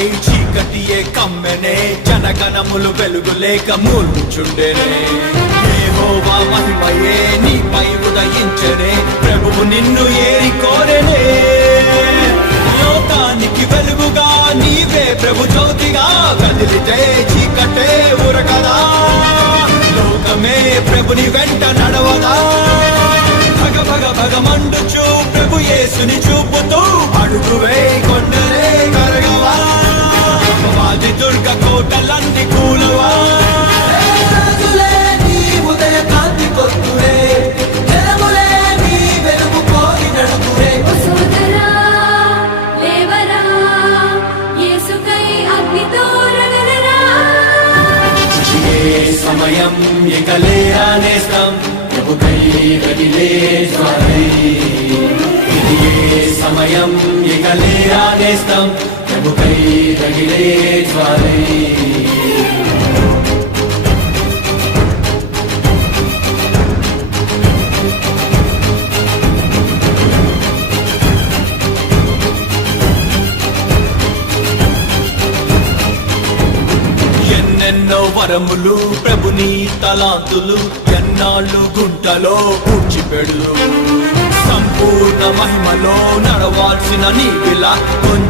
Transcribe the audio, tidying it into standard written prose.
పై చీకటియే కమ్మెనే, జనగణములు వెలుగులేక మూల్చుండెనే. యెహోవా మహిమయే నీపై ఉదయించెనే, ప్రభువు నిన్ను ఏరి కోరెనే. లోకానికి వెలుగుగా నీవే ప్రభు జ్యోతిగా, కదిలితే చీకటే ఉరకదా. లోకమే ప్రభుని వెంట నడవదా. భగ భగ భగ మండుచు ప్రభు యేసుని చూపుతూ అడుగువే కొండలే కరగవా. వాది దుర్గ కోటలన్నీ కూలవా. ఉదయ కాంతి కొద్దురే, జనములే నీ వెలుగు కోరి నడుగురే. సమయం ఇక లేరా నేస్తం, ప్రభుకై రగిలే జ్వాలై. ఇది ఏ సమయం ఇక లేరా నేస్తం, ప్రభుకై రగిలే జ్వాలై. ఎన్నెన్నో వరములు ప్రభుని తలాంతులు, ఎన్నాళ్ళు గుంటలో పూడ్చిపెడు. సంపూర్ణ మహిమలో నడవాల్సిన నీవిలా కొంచెం